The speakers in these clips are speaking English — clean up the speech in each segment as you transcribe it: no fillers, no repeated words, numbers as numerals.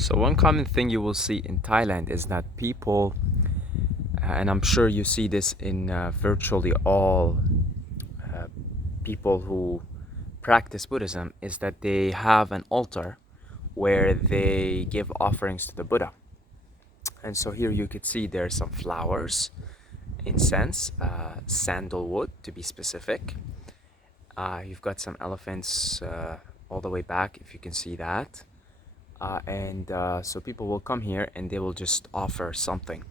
So one common thing you will see in Thailand is that people, and I'm sure you see this in virtually all uh, people who practice Buddhism, is that they have an altar where they give offerings to the Buddha. And so here you could see there's some flowers, incense, sandalwood to be specific. You've got some elephants all the way back, if you can see that. And so people will come here and they will just offer something.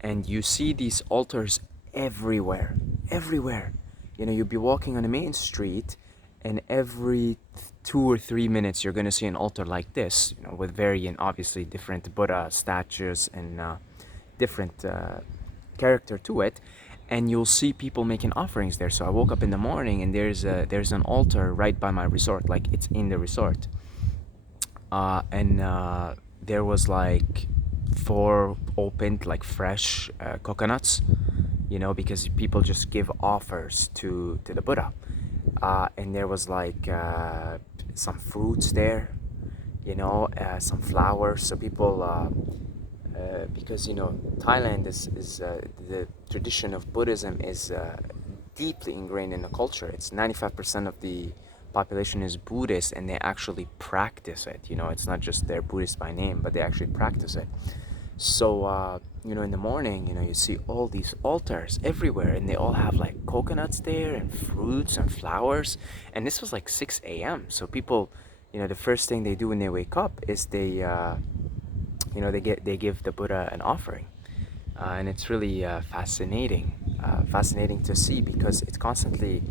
And you see these altars everywhere, everywhere. You know, you'll be walking on a main street, and every 2 or 3 minutes you're gonna see an altar like this, you know, with varying, obviously, different Buddha statues and different character to it. And you'll see people making offerings there. So I woke up in the morning and there's an altar right by my resort, like it's in the resort. And there was like 4 opened, like fresh coconuts, you know, because people just give offers to the Buddha. And there was like some fruits there, you know, some flowers. So people, because you know, Thailand is the tradition of Buddhism is deeply ingrained in the culture. It's 95% of the population is Buddhist, and they actually practice it. You know, it's not just they're Buddhist by name, but they actually practice it. So you know, in the morning, you know, you see all these altars everywhere, and they all have like coconuts there and fruits and flowers. And this was like 6 a.m. So people, you know, the first thing they do when they wake up is they you know, they give the Buddha an offering. And it's really fascinating to see, because it constantly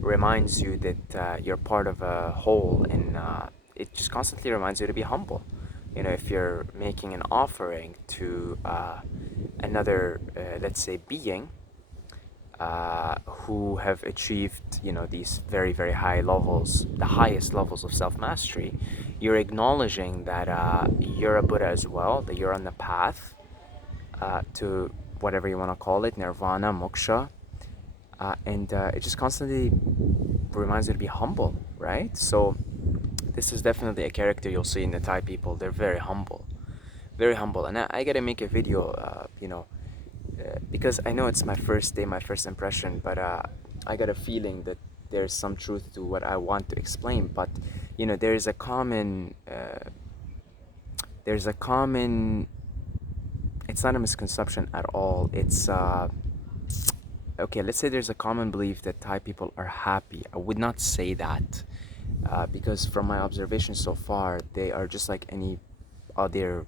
reminds you that you're part of a whole, and it just constantly reminds you to be humble. You know, if you're making an offering to another, let's say, being who have achieved, you know, these very, very high levels, the highest levels of self-mastery, you're acknowledging that you're a Buddha as well, that you're on the path to whatever you want to call it, nirvana, moksha, and it just constantly reminds you to be humble, right? So this is definitely a character you'll see in the Thai people. They're very humble, and I gotta make a video, you know, because I know it's my first day, my first impression, but I got a feeling that there's some truth to what I want to explain. But you know, there's a common, it's not a misconception at all. It's okay, let's say there's a common belief that Thai people are happy. I would not say that, because from my observation so far, they are just like any other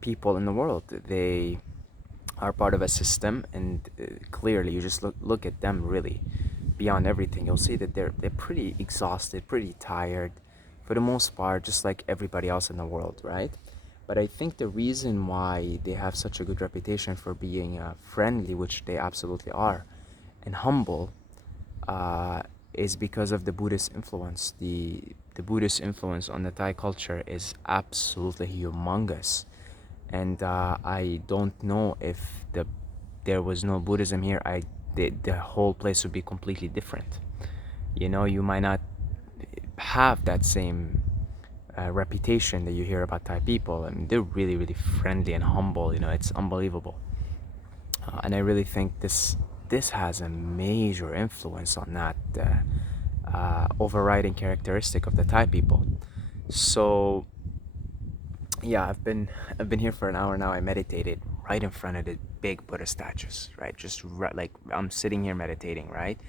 people in the world. They are part of a system, and clearly, you just look at them really beyond everything. You'll see that they're pretty exhausted, pretty tired, for the most part, just like everybody else in the world, right? But I think the reason why they have such a good reputation for being friendly, which they absolutely are, and humble, is because of the Buddhist influence. The Buddhist influence on the Thai culture is absolutely humongous. And I don't know if there was no Buddhism here, the whole place would be completely different. You know, you might not have that same reputation that you hear about Thai people. I mean, they're really, really friendly and humble. You know, it's unbelievable. And I really think this has a major influence on that overriding characteristic of the Thai people. So yeah, I've been here for an hour now. I meditated right in front of the big Buddha statues, right? Just right, like I'm sitting here meditating, right?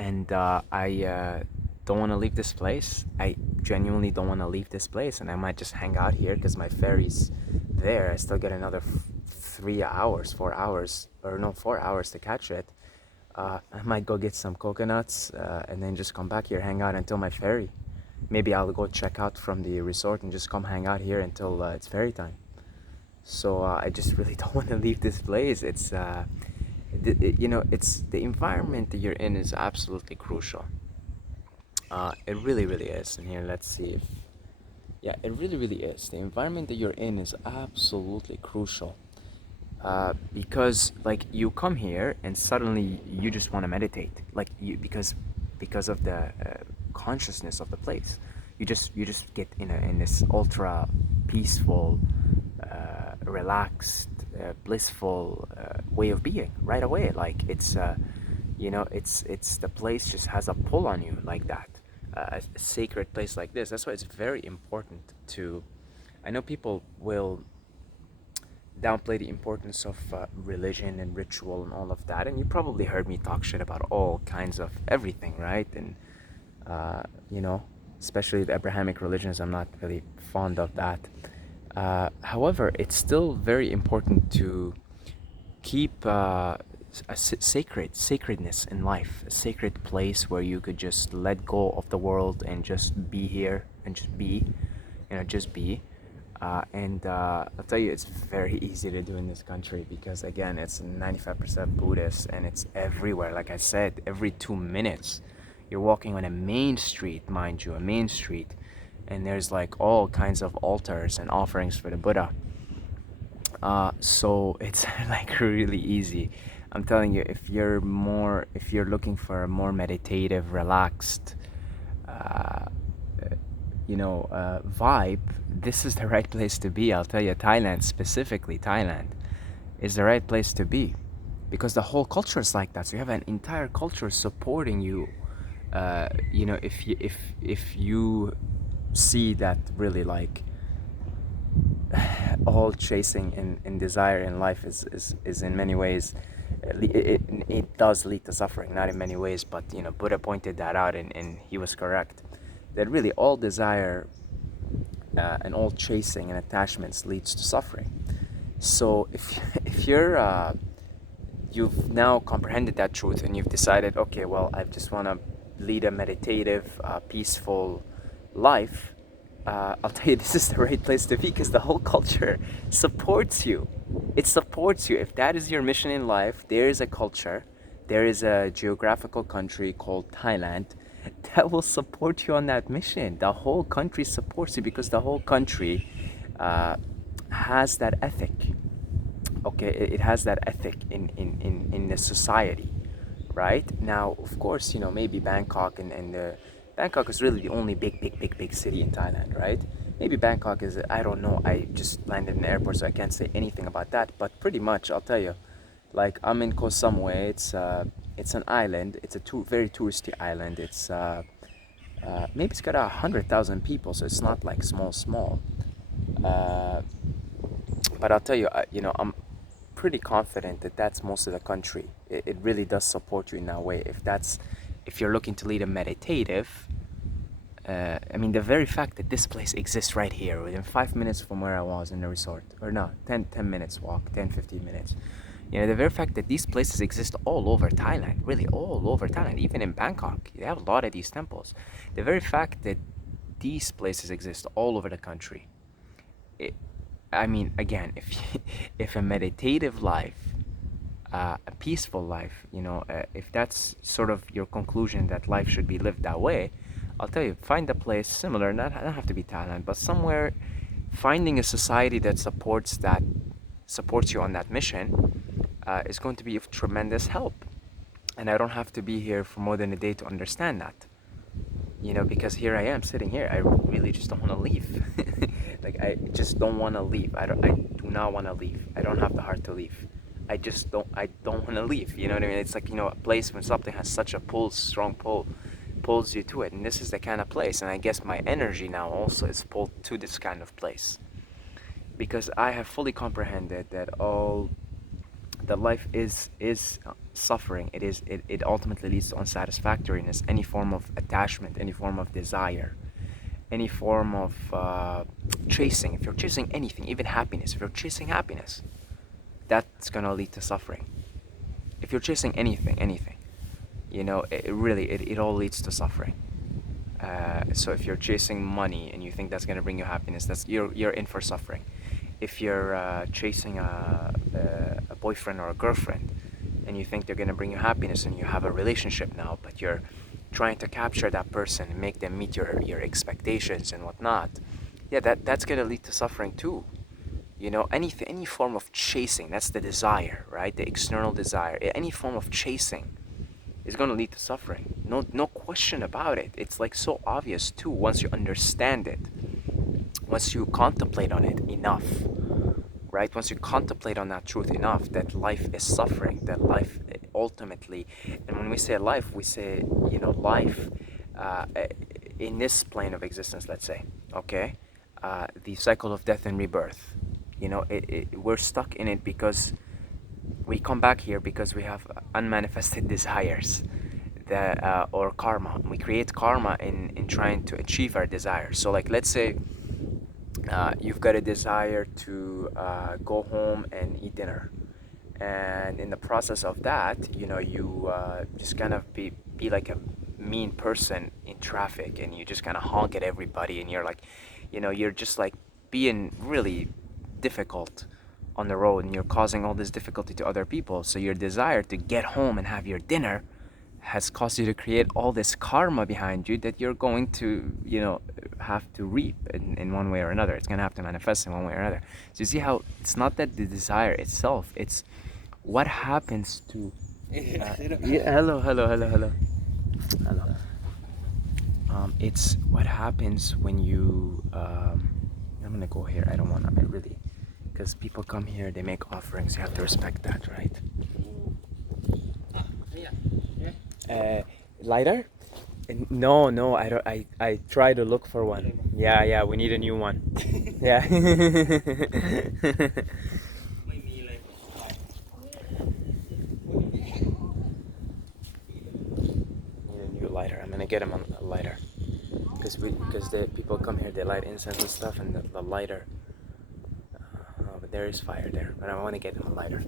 And I don't want to leave this place. I genuinely don't want to leave this place, and I might just hang out here because my ferry's there. I still get another 3 hours, 4 hours, or no, 4 hours to catch it. I might go get some coconuts and then just come back here, hang out until my ferry. Maybe I'll go check out from the resort and just come hang out here until it's ferry time. So I just really don't want to leave this place. It's you know, it's the environment that you're in is absolutely crucial. It really, really is. And here, let's see if, yeah, it really, really is. The environment that you're in is absolutely crucial. Because like you come here and suddenly you just want to meditate, like you because of the consciousness of the place. You just get in this ultra peaceful, relaxed, blissful way of being right away. Like it's it's the place just has a pull on you like that. A sacred place like this. That's why it's very important to. I know people will downplay the importance of religion and ritual and all of that, and you probably heard me talk shit about all kinds of everything, right? And uh, you know, especially the Abrahamic religions, I'm not really fond of that. However, it's still very important to keep sacredness in life, a sacred place where you could just let go of the world and just be here and just be, just be. And I'll tell you, it's very easy to do in this country because, again, it's 95% Buddhist and it's everywhere. Like I said, every 2 minutes, you're walking on a main street, mind you, a main street, and there's like all kinds of altars and offerings for the Buddha. So it's like really easy. I'm telling you, if you're looking for a more meditative, relaxed, uh, vibe, this is the right place to be. I'll tell you, Thailand, specifically Thailand, is the right place to be because the whole culture is like that. So you have an entire culture supporting you. If you see that really like all chasing and desire in life is in many ways it does lead to suffering, not in many ways, but Buddha pointed that out, and he was correct that really all desire and all chasing and attachments leads to suffering. So if if you've now comprehended that truth and you've decided, okay, well, I just want to lead a meditative, peaceful life, I'll tell you, this is the right place to be because the whole culture supports you. It supports you. If that is your mission in life, there is a culture, there is a geographical country called Thailand that will support you on that mission. The whole country supports you because the whole country has that ethic. Okay, it has that ethic in the society, right? Now, of course, maybe Bangkok and Bangkok is really the only big city in Thailand, right? Maybe Bangkok is, I don't know, I just landed in the airport, so I can't say anything about that, but pretty much, I'll tell you, like, I'm in Koh Samui, it's an island, it's a very touristy island, maybe it's got 100,000 people, so it's not like small, uh, but I'll tell you, I'm pretty confident that that's most of the country. It really does support you in that way. If you're looking to lead a meditative, I mean, the very fact that this place exists right here, within 5 minutes from where I was in the resort, or no, 10 minutes walk, 10, 15 minutes. The very fact that these places exist all over Thailand, really all over Thailand, even in Bangkok, they have a lot of these temples. The very fact that these places exist all over the country, it, I mean, again, if a meditative life, a peaceful life, if that's sort of your conclusion that life should be lived that way, I'll tell you, find a place similar, not have to be Thailand, but somewhere, finding a society that supports you on that mission, is going to be of tremendous help. And I don't have to be here for more than a day to understand that. Because here I am sitting here. I really just don't want to leave. Like, I just don't want to leave. I do not want to leave. I don't have the heart to leave. I don't want to leave. You know what I mean? It's like, a place when something has such a strong pull, pulls you to it. And this is the kind of place. And I guess my energy now also is pulled to this kind of place. Because I have fully comprehended that life is suffering. It ultimately leads to unsatisfactoriness, any form of attachment, any form of desire, any form of chasing. If you're chasing anything, even happiness, if you're chasing happiness, that's gonna lead to suffering. If you're chasing anything, it all leads to suffering. So if you're chasing money and you think that's gonna bring you happiness, you're in for suffering. If you're chasing a boyfriend or a girlfriend and you think they're going to bring you happiness and you have a relationship now, but you're trying to capture that person and make them meet your expectations and whatnot, yeah, that's going to lead to suffering too. Any form of chasing, that's the desire, right? The external desire. Any form of chasing is going to lead to suffering. no question about it. It's like so obvious too once you understand it, once you contemplate on it enough, right? Once you contemplate on that truth enough, that life is suffering, that life ultimately, and when we say life, we say, life uh, in this plane of existence, let's say, okay, the cycle of death and rebirth. We're stuck in it because we come back here because we have unmanifested desires that or karma. We create karma in trying to achieve our desires. So like, let's say you've got a desire to go home and eat dinner, and in the process of that, you just kind of be like a mean person in traffic, and you just kind of honk at everybody, and you're like, you're just like being really difficult on the road, and you're causing all this difficulty to other people. So your desire to get home and have your dinner has caused you to create all this karma behind you that you're going to, have to reap in one way or another. It's going to have to manifest in one way or another. So you see how it's not that the desire itself, it's what happens to. Yeah, hello, hello, hello, hello. Hello. It's what happens when you. I'm going to go here. I don't want to, I really. Because people come here, they make offerings. You have to respect that, right? Lighter? No, no, I don't. I try to look for one. Yeah, yeah, we need a new one. Yeah. Need a new lighter. I'm gonna get him a lighter. Because the people come here, they light incense and stuff, and the lighter. But there is fire there. But I want to get him a lighter.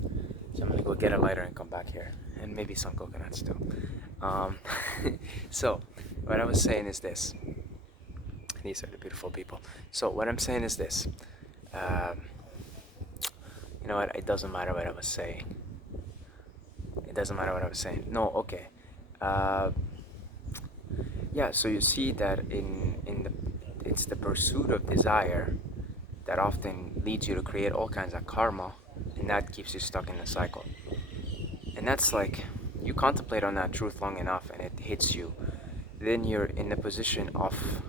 So I'm gonna go get a lighter and come back here, and maybe some coconuts too. Um, so, what I was saying is this. These are the beautiful people. So what I'm saying is this. Um, you know what? It doesn't matter what I was saying. It doesn't matter what I was saying. No, okay. Uh, yeah. So you see that it's the pursuit of desire that often leads you to create all kinds of karma, and that keeps you stuck in the cycle. And that's like, you contemplate on that truth long enough, and it hits you. Then you're in the position of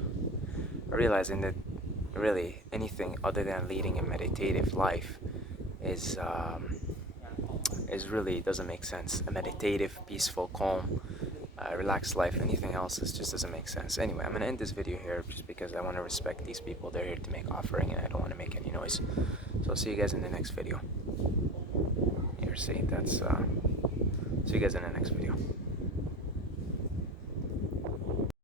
realizing that really anything other than leading a meditative life is really doesn't make sense. A meditative, peaceful, calm, relaxed life, anything else just doesn't make sense. Anyway, I'm gonna end this video here just because I want to respect these people. They're here to make offering, and I don't want to make any noise. So I'll see you guys in the next video. Here, see, that's see you guys in the next video.